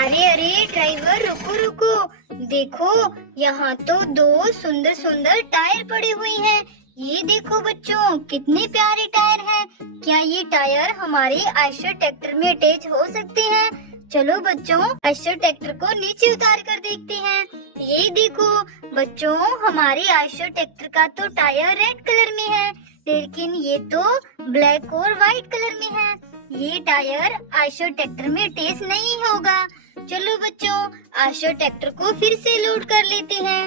अरे अरे ड्राइवर रुको रुको, देखो यहाँ तो दो सुंदर सुंदर टायर पड़े हुए हैं। ये देखो बच्चों, कितने प्यारे टायर हैं। क्या ये टायर हमारे आयशर ट्रैक्टर में अटैच हो सकते हैं? चलो बच्चों, आयशर ट्रैक्टर को नीचे उतार कर देखते हैं। ये देखो बच्चों, हमारे आयशर ट्रैक्टर का तो टायर रेड कलर में है, लेकिन ये तो ब्लैक और व्हाइट कलर में है। ये टायर आयशर ट्रैक्टर में अटैच नहीं होगा। चलो बच्चों, आयशर ट्रैक्टर को फिर से लोड कर लेते हैं।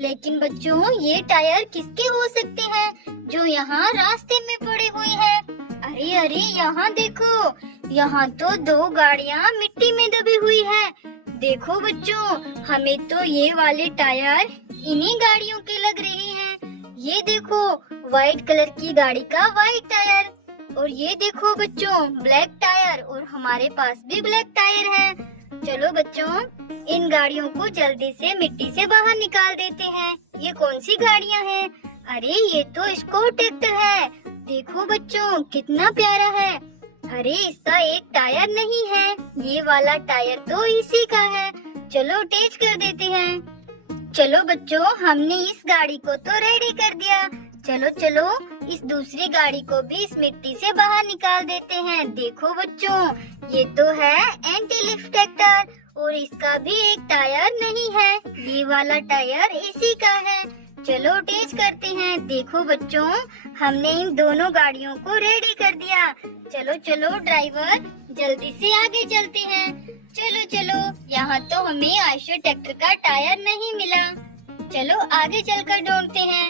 लेकिन बच्चों, ये टायर किसके हो सकते हैं जो यहाँ रास्ते में पड़े हुए हैं? अरे अरे यहाँ देखो, यहाँ तो दो गाड़ियाँ मिट्टी में दबी हुई है। देखो बच्चों, हमें तो ये वाले टायर इन्हीं गाड़ियों के लग रहे हैं। ये देखो, व्हाइट कलर की गाड़ी का व्हाइट टायर, और ये देखो बच्चों ब्लैक टायर, और हमारे पास भी ब्लैक टायर है। चलो बच्चों, इन गाड़ियों को जल्दी से मिट्टी से बाहर निकाल देते हैं। ये कौन सी गाड़ियाँ हैं? अरे ये तो स्कॉट ट्रैक्टर है। देखो बच्चों, कितना प्यारा है। अरे इसका एक टायर नहीं है, ये वाला टायर तो इसी का है। चलो अटैच कर देते हैं। चलो बच्चों, हमने इस गाड़ी को तो रेडी कर दिया। चलो चलो, इस दूसरी गाड़ी को भी इस मिट्टी से बाहर निकाल देते हैं। देखो बच्चों, ये तो है एंटी लिफ्ट ट्रैक्टर, और इसका भी एक टायर नहीं है, ये वाला टायर इसी का है। चलो अटैच करते हैं। देखो बच्चों, हमने इन दोनों गाड़ियों को रेडी कर दिया। चलो चलो ड्राइवर, जल्दी से आगे चलते हैं। चलो चलो, यहाँ तो हमें आयशर ट्रैक्टर का टायर नहीं मिला। चलो आगे चलकर ढूंढते हैं।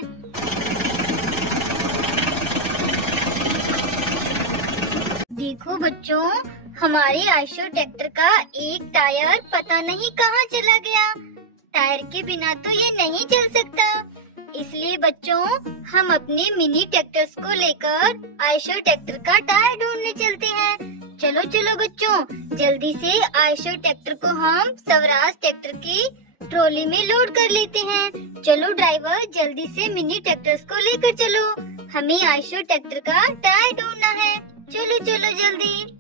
देखो बच्चों, हमारे आयशर ट्रैक्टर का एक टायर पता नहीं कहाँ चला गया। टायर के बिना तो ये नहीं चल सकता, इसलिए बच्चों हम अपने मिनी ट्रैक्टर्स को लेकर आयशर ट्रैक्टर का टायर ढूंढने चलते हैं। चलो चलो बच्चों, जल्दी से आयशर ट्रैक्टर को हम स्वराज ट्रैक्टर की ट्रॉली में लोड कर लेते हैं। चलो ड्राइवर, जल्दी से मिनी ट्रैक्टर्स को लेकर चलो, हमें आयशर ट्रैक्टर का टायर ढूंढना है। चलो चलो जल्दी।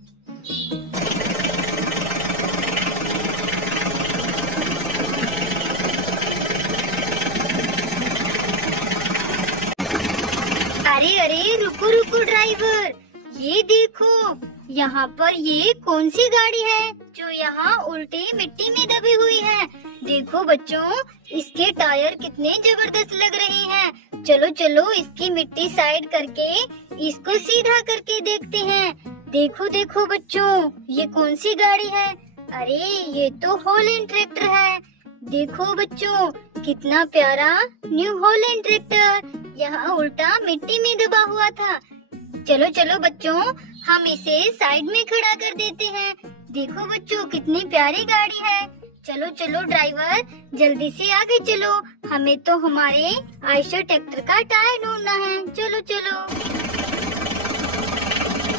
अरे अरे रुको रुको ड्राइवर, ये देखो, यहाँ पर ये कौन सी गाड़ी है जो यहाँ उल्टी मिट्टी में दबी हुई है? देखो बच्चों, इसके टायर कितने जबरदस्त लग रहे हैं। चलो चलो, इसकी मिट्टी साइड करके इसको सीधा करके देखते हैं। देखो देखो बच्चों, ये कौन सी गाड़ी है? अरे ये तो हॉलैंड ट्रैक्टर है। देखो बच्चों, कितना प्यारा न्यू हॉलैंड ट्रैक्टर यहाँ उल्टा मिट्टी में दबा हुआ था। चलो चलो बच्चों, हम इसे साइड में खड़ा कर देते हैं। देखो बच्चों, कितनी प्यारी गाड़ी है। चलो चलो ड्राइवर, जल्दी से आगे चलो, हमें तो हमारे आयशर ट्रैक्टर का टायर ढूंढना है। चलो चलो।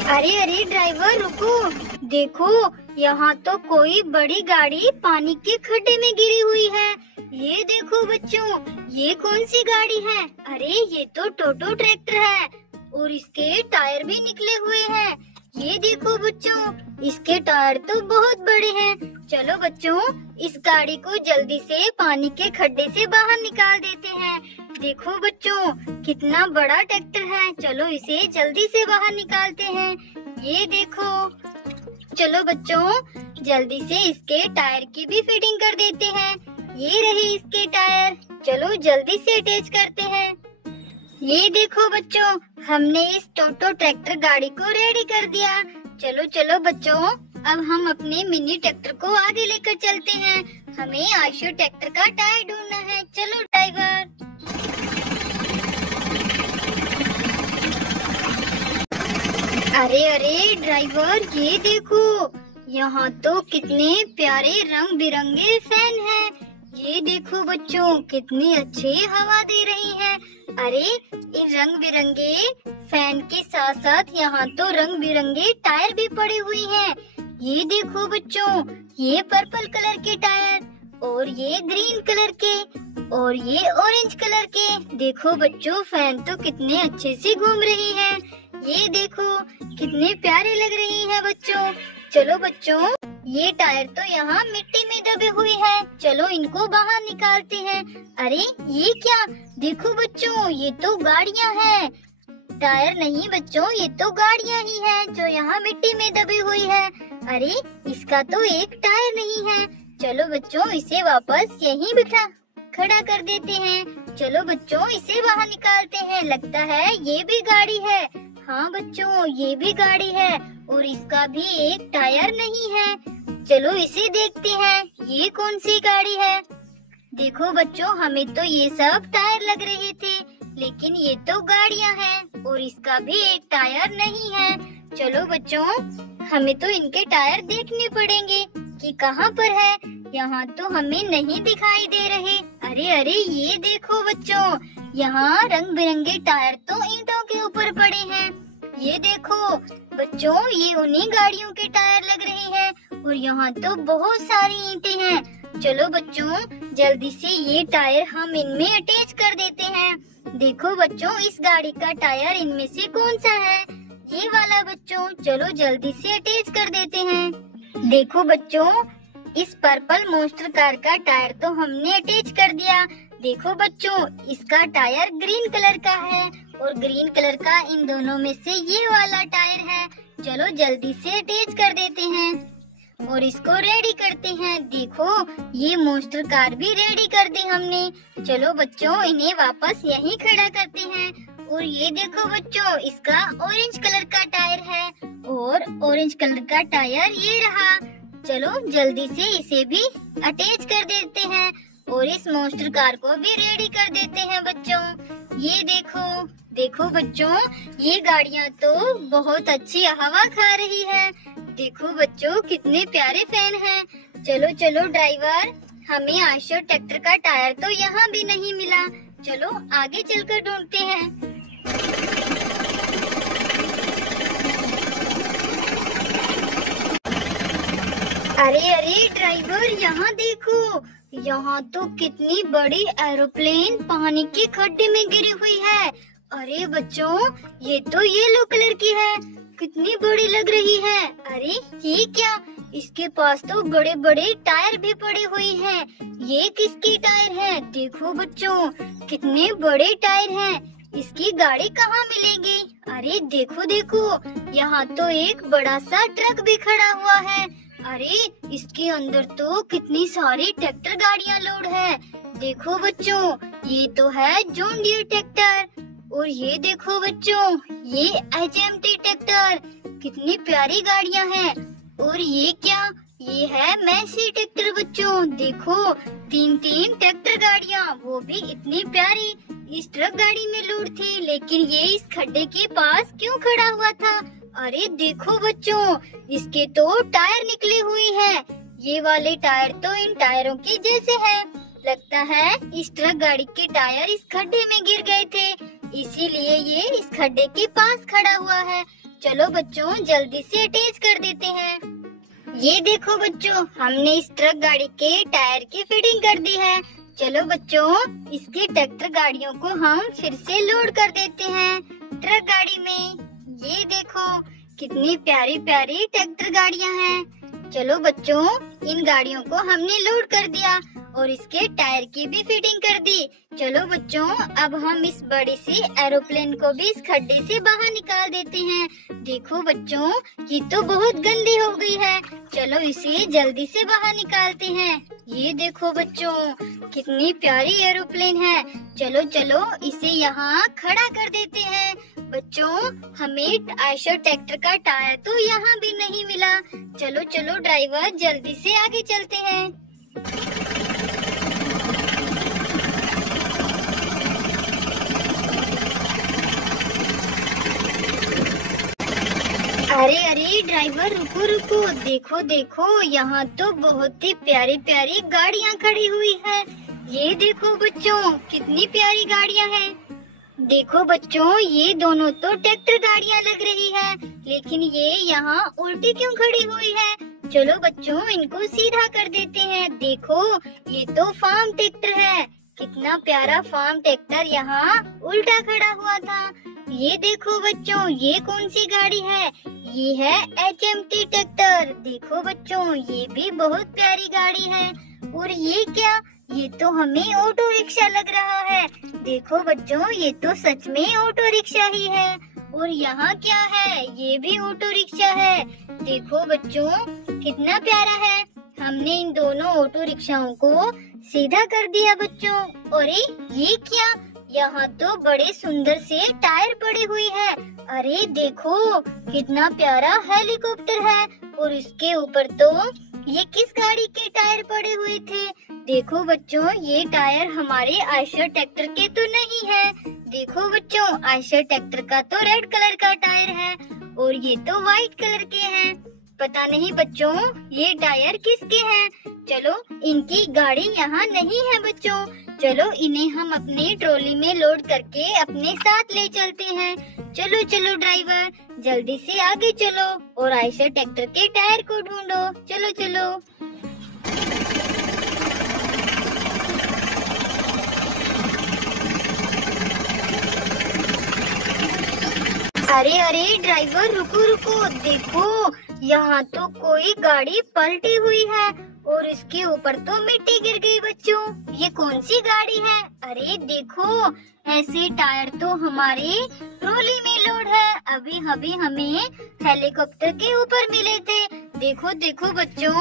अरे अरे ड्राइवर रुको, देखो यहाँ तो कोई बड़ी गाड़ी पानी के खड्डे में गिरी हुई है। ये देखो बच्चों, ये कौन सी गाड़ी है? अरे ये तो टोटो ट्रैक्टर है, और इसके टायर भी निकले हुए हैं। ये देखो बच्चों, इसके टायर तो बहुत बड़े हैं। चलो बच्चों, इस गाड़ी को जल्दी से पानी के खड्डे से बाहर निकाल देते हैं। देखो बच्चों, कितना बड़ा ट्रैक्टर है। चलो इसे जल्दी से बाहर निकालते हैं। ये देखो, चलो बच्चों, जल्दी से इसके टायर की भी फिटिंग कर देते हैं। ये रहे इसके टायर। चलो जल्दी से अटैच करते हैं। ये देखो बच्चों, हमने इस टोटो ट्रैक्टर गाड़ी को रेडी कर दिया। चलो चलो बच्चों, अब हम अपने मिनी ट्रैक्टर को आगे लेकर चलते हैं। हमें आयशर ट्रैक्टर का टायर ढूंढना है। चलो ड्राइवर। अरे अरे ड्राइवर, ये देखो, यहाँ तो कितने प्यारे रंग बिरंगे फैन हैं। ये देखो बच्चों, कितनी अच्छी हवा दे रही है। अरे इन रंग बिरंगे फैन के साथ साथ यहाँ तो रंग बिरंगे टायर भी पड़े हुए हैं। ये देखो बच्चों, ये पर्पल कलर के टायर, और ये ग्रीन कलर के, और ये ऑरेंज कलर के। देखो बच्चों, फैन तो कितने अच्छे से घूम रही है। ये देखो, कितने प्यारे लग रही है बच्चों। चलो बच्चों, ये टायर तो यहाँ मिट्टी में दबे हुए हैं। चलो इनको बाहर निकालते हैं। अरे ये क्या, देखो बच्चों, ये तो गाड़ियाँ हैं। टायर नहीं बच्चों, ये तो गाड़ियाँ ही हैं जो यहाँ मिट्टी में दबी हुई है। अरे इसका तो एक टायर नहीं है। चलो बच्चों इसे वापस यहीं बिठा खड़ा कर देते हैं। चलो बच्चों इसे बाहर निकालते हैं। लगता है ये भी गाड़ी है। हाँ बच्चों ये भी गाड़ी है और इसका भी एक टायर नहीं है। चलो इसे देखते हैं, ये कौन सी गाड़ी है। देखो बच्चों हमें तो ये सब टायर लग रहे थे, लेकिन ये तो गाड़ियाँ हैं और इसका भी एक टायर नहीं है। चलो बच्चों हमें तो इनके टायर देखने पड़ेंगे कि कहाँ पर है। यहाँ तो हमें नहीं दिखाई दे रहे। अरे अरे ये देखो बच्चों, यहाँ रंग बिरंगे टायर तो ईंटों के ऊपर पड़े हैं। ये देखो बच्चों, ये उन्हीं गाड़ियों के टायर लग रहे हैं और यहाँ तो बहुत सारी ईंटें हैं। चलो बच्चों जल्दी से ये टायर हम इनमें अटैच कर देते हैं। देखो बच्चों इस गाड़ी का टायर इनमें से कौन सा है, ये वाला बच्चों। चलो जल्दी से अटैच कर देते हैं। देखो बच्चों इस पर्पल मॉन्स्टर कार का टायर तो हमने अटैच कर दिया। देखो बच्चों इसका टायर ग्रीन कलर का है और ग्रीन कलर का इन दोनों में से ये वाला टायर है। चलो जल्दी से अटैच कर देते हैं और इसको रेडी करते हैं। देखो ये मॉन्स्टर कार भी रेडी कर दी हमने। चलो बच्चों इन्हें वापस यहीं खड़ा करते हैं। और ये देखो बच्चों इसका ऑरेंज कलर का टायर है और ऑरेंज कलर का टायर ये रहा। चलो जल्दी से इसे भी अटैच कर देते हैं और इस मॉन्स्टर कार को भी रेडी कर देते हैं बच्चों। ये देखो, देखो बच्चों ये गाड़ियाँ तो बहुत अच्छी हवा खा रही है। देखो बच्चों कितने प्यारे फैन हैं। चलो चलो ड्राइवर, हमें आयशर ट्रैक्टर का टायर तो यहाँ भी नहीं मिला। चलो आगे चलकर ढूंढते हैं। अरे अरे ड्राइवर यहाँ देखो, यहाँ तो कितनी बड़ी एरोप्लेन पानी के खड्डे में गिरी हुई है। अरे बच्चों ये तो येलो कलर की है, कितनी बड़ी लग रही है। अरे ये क्या, इसके पास तो बड़े बड़े टायर भी पड़े हुए हैं। ये किसके टायर हैं? देखो बच्चों कितने बड़े टायर हैं। इसकी गाड़ी कहाँ मिलेगी? अरे देखो देखो यहाँ तो एक बड़ा सा ट्रक भी खड़ा हुआ है। अरे इसके अंदर तो कितनी सारी ट्रैक्टर गाड़ियाँ लोड है। देखो बच्चों ये तो है जॉन डीयर ट्रैक्टर और ये देखो बच्चों ये HMT ट्रैक्टर, कितनी प्यारी गाड़ियाँ हैं। और ये क्या, ये है मैसी ट्रैक्टर बच्चों। देखो तीन तीन ट्रैक्टर गाड़ियाँ, वो भी इतनी प्यारी। इस ट्रक गाड़ी में लोड थी, लेकिन ये इस खड्डे के पास क्यों खड़ा हुआ था? अरे देखो बच्चों इसके तो टायर निकले हुए हैं। ये वाले टायर तो इन टायरों के जैसे हैं। लगता है इस ट्रक गाड़ी के टायर इस खड्डे में गिर गए थे, इसीलिए ये इस खड्डे के पास खड़ा हुआ है। चलो बच्चों जल्दी से अटैच कर देते हैं। ये देखो बच्चों हमने इस ट्रक गाड़ी के टायर की फिटिंग कर दी है। चलो बच्चों इसकी ट्रैक्टर गाड़ियों को हम फिर से लोड कर देते हैं ट्रक गाड़ी में। ये देखो कितनी प्यारी प्यारी ट्रैक्टर गाड़ियाँ हैं। चलो बच्चों इन गाड़ियों को हमने लोड कर दिया और इसके टायर की भी फिटिंग कर दी। चलो बच्चों अब हम इस बड़ी सी एरोप्लेन को भी इस खड्डे से बाहर निकाल देते हैं। देखो बच्चों ये तो बहुत गंदी हो गई है। चलो इसे जल्दी से बाहर निकालते हैं। ये देखो बच्चों कितनी प्यारी एरोप्लेन है। चलो चलो इसे यहाँ खड़ा कर देते हैं। बच्चों हमें आयशर ट्रैक्टर का टायर तो यहाँ भी नहीं मिला। चलो चलो ड्राइवर जल्दी से आगे चलते हैं। अरे अरे ड्राइवर रुको रुको, देखो देखो यहाँ तो बहुत ही प्यारी प्यारी गाड़ियाँ खड़ी हुई है। ये देखो बच्चों कितनी प्यारी गाड़ियाँ हैं। देखो बच्चों ये दोनों तो ट्रैक्टर गाड़ियाँ लग रही है, लेकिन ये यहाँ उल्टी क्यों खड़ी हुई है? चलो बच्चों इनको सीधा कर देते हैं। देखो ये तो फार्म ट्रैक्टर है, कितना प्यारा फार्म ट्रैक्टर यहाँ उल्टा खड़ा हुआ था। ये देखो बच्चों ये कौन सी गाड़ी है? ये है HMT ट्रैक्टर। देखो बच्चों, ये भी बहुत प्यारी गाड़ी है। और ये क्या, ये तो हमें ऑटो रिक्शा लग रहा है। देखो बच्चों, ये तो सच में ऑटो रिक्शा ही है। और यहाँ क्या है, ये भी ऑटो रिक्शा है। देखो बच्चों, कितना प्यारा है। हमने इन दोनों ऑटो रिक्शाओं को सीधा कर दिया बच्चों। अरे ये क्या, यहाँ तो बड़े सुंदर से टायर पड़े हुए हैं। अरे देखो, कितना प्यारा हेलीकॉप्टर है। और इसके ऊपर तो ये किस गाड़ी के टायर पड़े हुए थे। देखो बच्चों, ये टायर हमारे आयशर ट्रैक्टर के तो नहीं है। देखो बच्चों, आयशर ट्रैक्टर का तो रेड कलर का टायर है और ये तो व्हाइट कलर के हैं। पता नहीं बच्चों, ये टायर किसके हैं। चलो, इनकी गाड़ी यहाँ नहीं है बच्चों। चलो, इन्हें हम अपनी ट्रॉली में लोड करके अपने साथ ले चलते हैं। चलो चलो ड्राइवर, जल्दी से आगे चलो और आयशर ट्रैक्टर के टायर को ढूंढो। चलो चलो। अरे अरे ड्राइवर, रुको रुको, देखो यहाँ तो कोई गाड़ी पलटी हुई है और इसके ऊपर तो मिट्टी गिर गई बच्चों। ये कौन सी गाड़ी है। अरे देखो, ऐसे टायर तो हमारे ट्रॉली में लोड है। अभी अभी हमें हेलीकॉप्टर के ऊपर मिले थे। देखो देखो बच्चों,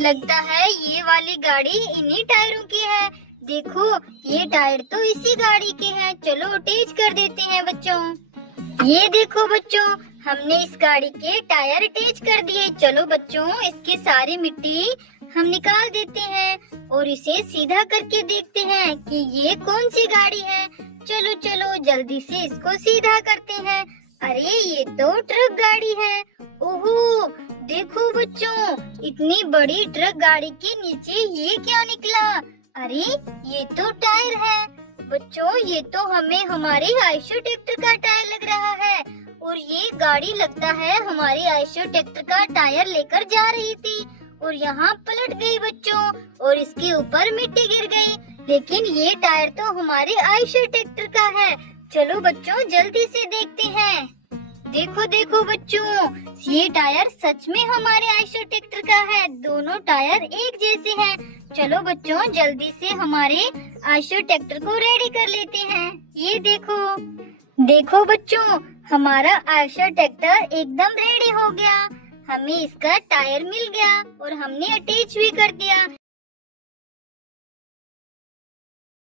लगता है ये वाली गाड़ी इन्हीं टायरों की है। देखो, ये टायर तो इसी गाड़ी के हैं। चलो अटैच कर देते हैं बच्चों। ये देखो बच्चों, हमने इस गाड़ी के टायर अटैच कर दिए। चलो बच्चों, इसकी सारी मिट्टी हम निकाल देते हैं और इसे सीधा करके देखते हैं कि ये कौन सी गाड़ी है। चलो चलो, जल्दी से इसको सीधा करते हैं। अरे ये तो ट्रक गाड़ी है। ओहो, देखो बच्चों, इतनी बड़ी ट्रक गाड़ी के नीचे ये क्या निकला। अरे ये तो टायर है बच्चों। ये तो हमें हमारे आयशर ट्रैक्टर का टायर लग रहा है और ये गाड़ी लगता है हमारे आयशर ट्रैक्टर का टायर लेकर जा रही थी और यहाँ पलट गई बच्चों और इसके ऊपर मिट्टी गिर गई। लेकिन ये टायर तो हमारे आयशर ट्रैक्टर का है। चलो बच्चों, जल्दी से देखते हैं। देखो देखो बच्चों, ये टायर सच में हमारे आयशर ट्रैक्टर का है। दोनों टायर एक जैसे हैं। चलो बच्चों, जल्दी से हमारे आयशर ट्रैक्टर को रेडी कर लेते हैं। ये देखो देखो बच्चों, हमारा आयशर ट्रैक्टर एकदम रेडी हो गया। हमें इसका टायर मिल गया और हमने अटैच भी कर दिया।